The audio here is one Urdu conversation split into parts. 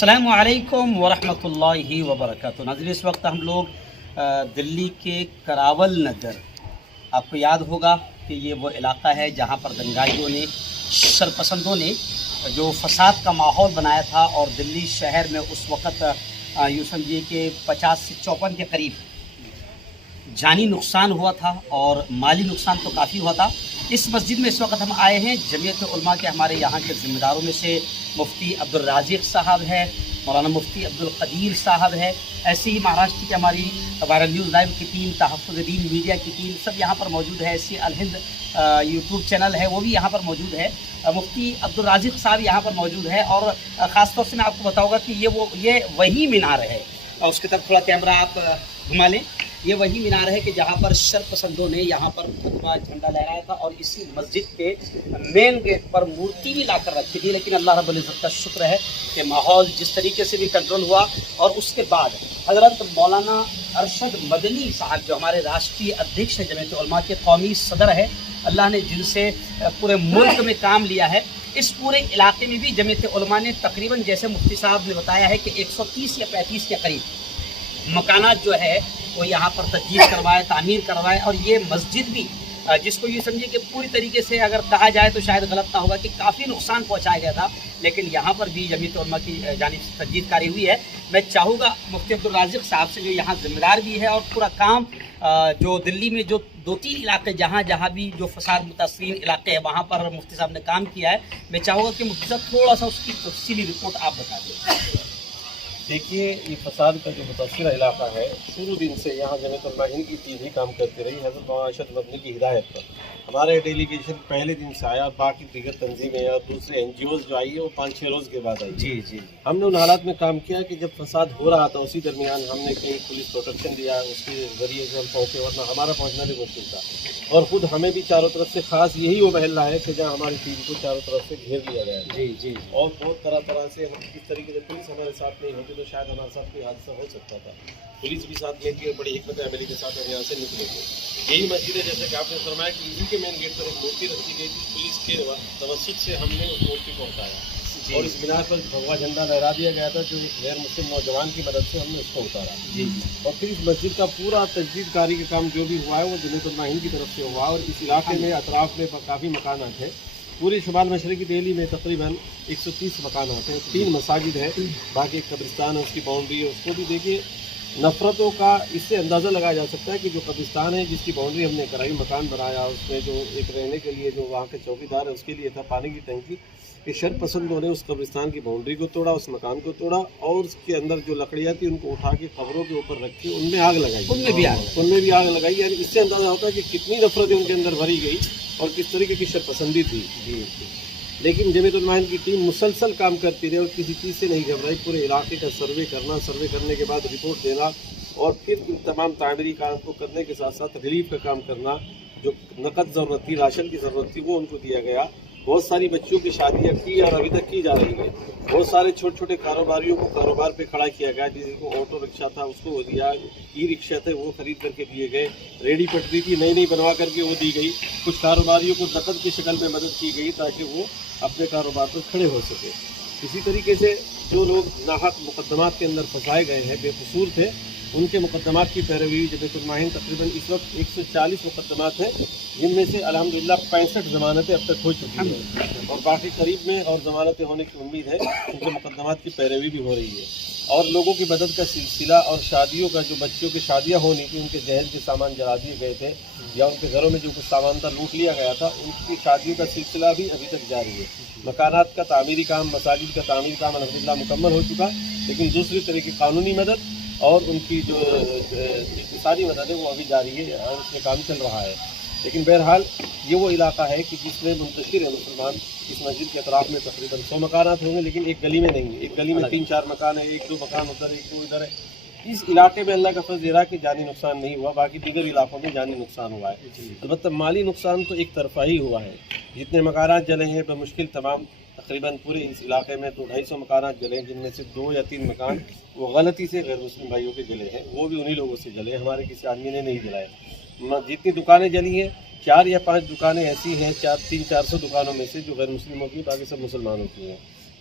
السلام علیکم ورحمۃ اللہ وبرکاتہ۔ ناظرین، اس وقت ہم لوگ دلی کے کراول نگر، آپ کو یاد ہوگا کہ یہ وہ علاقہ ہے جہاں پر دنگائیوں نے، شرپسندوں نے جو فساد کا ماحول بنایا تھا، اور دلی شہر میں اس وقت یوں سمجھیے کہ 50 سے 54 کے قریب جانی نقصان ہوا تھا اور مالی نقصان تو کافی ہوا تھا۔ اس مسجد میں اس وقت ہم آئے ہیں، جمعیت علماء کے ہمارے یہاں کے ذمہ داروں میں سے مفتی عبدالرازق صاحب ہے، مولانا مفتی عبدالقدیر صاحب ہے، ایسے ہی مہاراشٹر کی ہماری وائرل نیوز لائیو کی ٹیم، تحفظ دین میڈیا کی ٹیم، سب یہاں پر موجود ہے۔ ایسی الہند یوٹیوب چینل ہے، وہ بھی یہاں پر موجود ہے۔ مفتی عبدالرازق صاحب یہاں پر موجود ہے، اور خاص طور سے میں آپ کو بتاؤں گا کہ یہ وہی مینار ہے، اور اس کی طرف تھوڑا کیمرہ آپ گھما لیں۔ یہ وہی مینار ہے کہ جہاں پر شرپسندوں نے یہاں پر خطبہ جھنڈا لہرایا تھا، اور اسی مسجد کے مین گیٹ پر مورتی بھی لا کر رکھی تھی، لیکن اللہ رب العزت کا شکر ہے کہ ماحول جس طریقے سے بھی کنٹرول ہوا۔ اور اس کے بعد حضرت مولانا ارشد مدنی صاحب، جو ہمارے راشٹریہ ادھیکش ہیں جمعیت علماء کے، قومی صدر ہے، اللہ نے جن سے پورے ملک میں کام لیا ہے، اس پورے علاقے میں بھی جمعیت علماء نے تقریباً، جیسے مفتی صاحب نے بتایا ہے، کہ 130 یا 35 کے قریب مکانات جو ہے وہ یہاں پر تجدید کروائے، تعمیر کروائے۔ اور یہ مسجد بھی، جس کو یہ سمجھے کہ پوری طریقے سے اگر کہا جائے تو شاید غلط نہ ہوگا کہ کافی نقصان پہنچایا گیا تھا، لیکن یہاں پر بھی جمعیت علماء کی جانب سے تجدید کاری ہوئی ہے۔ میں چاہوں گا مفتی عبدالرازق صاحب سے، جو یہاں ذمہ دار بھی ہے، اور پورا کام جو دلی میں جو 2-3 علاقے جہاں بھی جو فساد متاثرین علاقے ہیں وہاں پر مفتی صاحب نے کام کیا ہے، میں چاہوں گا کہ مفتی صاحب تھوڑا سا اس کی تفصیلی رپورٹ آپ بتا دیں۔ دیکھیے، یہ فساد کا جو متاثرہ علاقہ ہے، شروع دن سے یہاں جمعیت علماء ہند کی ٹیم ہی کام کرتی رہی، حضرت مولانا ارشد مدنی کی ہدایت پر۔ ہمارے ڈیلیگیشن پہلے دن سے آیا، باقی دیگر تنظیمیں اور دوسرے NGOs جو آئی ہے وہ 5-6 روز کے بعد آئی۔ جی ہم نے ان حالات میں کام کیا کہ جب فساد ہو رہا تھا، اسی درمیان ہم نے کہیں پولیس پروٹیکشن دیا، اس کے ذریعے سے ہم پہنچے، ورنہ ہمارا پہنچنا بھی مشکل تھا۔ اور خود ہمیں بھی چاروں طرف سے، خاص یہی وہ محلہ ہے کہ جہاں ہماری ٹیم کو چاروں طرف سے گھیر لیا گیا ہے۔ جی اور بہت طرح سے ہم کس طریقے سے، پولیس ہمارے ساتھ نہیں ہوتی تو شاید ہمارے ساتھ کوئی حادثہ ہو سکتا تھا۔ پولیس بھی ساتھ میں تھی اور بڑی حکمت عملی کے ساتھ ہم یہاں سے نکلے تھے۔ یہی مسجد ہے، جیسے کہ آپ نے فرمایا کہ اسی کے مین گیٹ پر ایک مورتی رکھی گئی تھی، پولیس کے توسط سے ہم نے اس مورتی کو ہٹایا، اور اس مینار پر بھگوا جھنڈا لہرا دیا گیا تھا، جو ایک غیر مسلم نوجوان کی مدد سے ہم نے اس کو اتارا۔ اور پھر اس مسجد کا پورا تجدید کاری کا کام جو بھی ہوا ہے وہ جمعیت علماء ہند کی طرف سے ہوا، اور اس علاقے میں اطراف میں کافی مکانات ہیں۔ پوری شمال مشرقی دہلی میں تقریباً 130 مکانات ہیں، 3 مساجد ہیں، باقی ایک قبرستان ہے، اس کی باؤنڈری ہے، اس کو بھی دیکھیے۔ نفرتوں کا اس سے اندازہ لگایا جا سکتا ہے کہ جو قبرستان ہے، جس کی باؤنڈری ہم نے کرائی، مکان بنایا، اس میں جو ایک رہنے کے لیے جو وہاں کے چوکیدار ہے اس کے لیے تھا پانی کی ٹنکی، کہ شر پسندوں نے اس قبرستان کی باؤنڈری کو توڑا، اس مکان کو توڑا، اور اس کے اندر جو لکڑیاں تھیں ان کو اٹھا کے قبروں کے اوپر رکھی، ان میں آگ لگائی، ان میں بھی آگ لگائی۔ یعنی اس سے اندازہ ہوتا ہے کہ کتنی نفرتیں ان کے اندر بھری گئی اور کس طریقے کی شر پسندی تھی۔ لیکن جمعیت علماء ہند کی ٹیم مسلسل کام کرتی رہی اور کسی چیز سے نہیں گھبرائی۔ پورے علاقے کا سروے کرنے کے بعد رپورٹ دینا، اور پھر ان تمام تعمیری کام کو کرنے کے ساتھ ساتھ ریلیف کا کام کرنا۔ جو نقد ضرورت تھی، راشن کی ضرورت تھی، وہ ان کو دیا گیا۔ بہت ساری بچیوں کی شادیاں کی اور ابھی تک کی جا رہی ہے۔ بہت سارے چھوٹے چھوٹے کاروباریوں کو کاروبار پہ کھڑا کیا گیا، جن کو آٹو رکشہ تھا اس کو وہ دیا، ای رکشہ تھے وہ خرید کر کے دیے گئے، ریڈی پٹری تھی نئی بنوا کر کے وہ دی گئی۔ کچھ کاروباریوں کو نقد کی شکل میں مدد کی گئی تاکہ وہ اپنے کاروبار پر کھڑے ہو سکے۔ اسی طریقے سے جو لوگ ناحق مقدمات کے اندر پھنسائے گئے ہیں، بے قصور تھے، ان کے مقدمات کی پیروی جمعیت علماء ہند تقریباً اس وقت 140 مقدمات ہیں، جن میں سے الحمدللہ 65 ضمانتیں اب تک ہو چکی ہیں، اور باقی قریب میں اور ضمانتیں ہونے کی امید ہے، کیونکہ مقدمات کی پیروی بھی ہو رہی ہے۔ اور لوگوں کی مدد کا سلسلہ، اور شادیوں کا، جو بچوں کی شادیاں ہونی تھی، ان کے جہیز کے سامان جلا دیے گئے تھے، یا ان کے گھروں میں جو کچھ سامان تھا لوٹ لیا گیا تھا، ان کی شادیوں کا سلسلہ بھی ابھی تک جاری ہے۔ مکانات کا تعمیری کام، مساجد کا تعمیری کام الحمدللہ مکمل ہو چکا، لیکن دوسری طرح کی قانونی مدد اور ان کی جو اقتصادی مدد ہے وہ ابھی جاری ہے، اور اس میں کام چل رہا ہے۔ لیکن بہرحال یہ وہ علاقہ ہے کہ جس میں منتشر ہے مسلمان۔ اس مسجد کے اطراف میں تقریباً 100 مکانات ہوں گے، لیکن ایک گلی میں نہیں ہے، ایک گلی میں 3-4 مکان ہے، 1-2 مکان ادھر، 1-2 ادھر ہے۔ اس علاقے میں اللہ کا فضل یہ رہا کہ جانی نقصان نہیں ہوا، باقی دیگر علاقوں میں جانی نقصان ہوا ہے۔ البتہ مالی نقصان تو ایک طرفہ ہی ہوا ہے۔ جتنے مکانات جلے ہیں بمشکل تمام، تقریباً پورے اس علاقے میں 200-250 مکانات جلے ہیں، جن میں سے 2 یا 3 مکان وہ غلطی سے غیر مسلم بھائیوں کے جلے ہیں، وہ بھی انہی لوگوں سے جلے ہیں، ہمارے کسی آدمی نے نہیں جلائے۔ جتنی دکانیں جلی ہیں، 4 یا 5 دکانیں ایسی ہیں 300-400 دکانوں میں سے جو غیر مسلموں کی، باقی سب مسلمانوں کی ہیں۔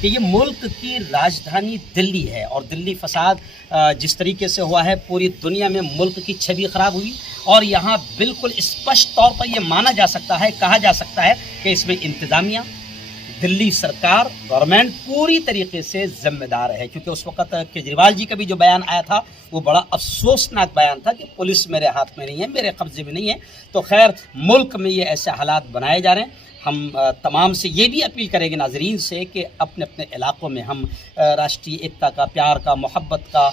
کہ یہ ملک کی راجدھانی دلی ہے اور دلی فساد جس طریقے سے ہوا ہے پوری دنیا میں ملک کی چھوی خراب ہوئی اور یہاں بالکل اسپشٹ طور پر یہ مانا جا سکتا ہے, کہا جا سکتا ہے کہ اس میں انتظامیہ, دلی سرکار, گورنمنٹ پوری طریقے سے ذمہ دار ہے. کیونکہ اس وقت کیجریوال جی کا بھی جو بیان آیا تھا وہ بڑا افسوسناک بیان تھا کہ پولیس میرے ہاتھ میں نہیں ہے, میرے قبضے میں نہیں ہے. تو خیر ملک میں یہ ایسے حالات بنائے جا رہے ہیں. ہم تمام سے یہ بھی اپیل کریں گے ناظرین سے کہ اپنے اپنے علاقوں میں ہم راشٹری ایکتا کا, پیار کا, محبت کا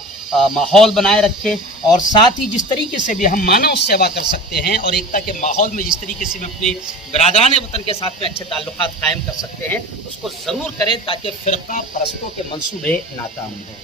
ماحول بنائے رکھیں اور ساتھ ہی جس طریقے سے بھی ہم مانو سیوا کر سکتے ہیں اور ایکتا کے ماحول میں جس طریقے سے ہم اپنے برادران وطن کے ساتھ میں اچھے تعلقات قائم کر سکتے ہیں اس کو ضرور کریں تاکہ فرقہ پرستوں کے منصوبے ناکام ہوں.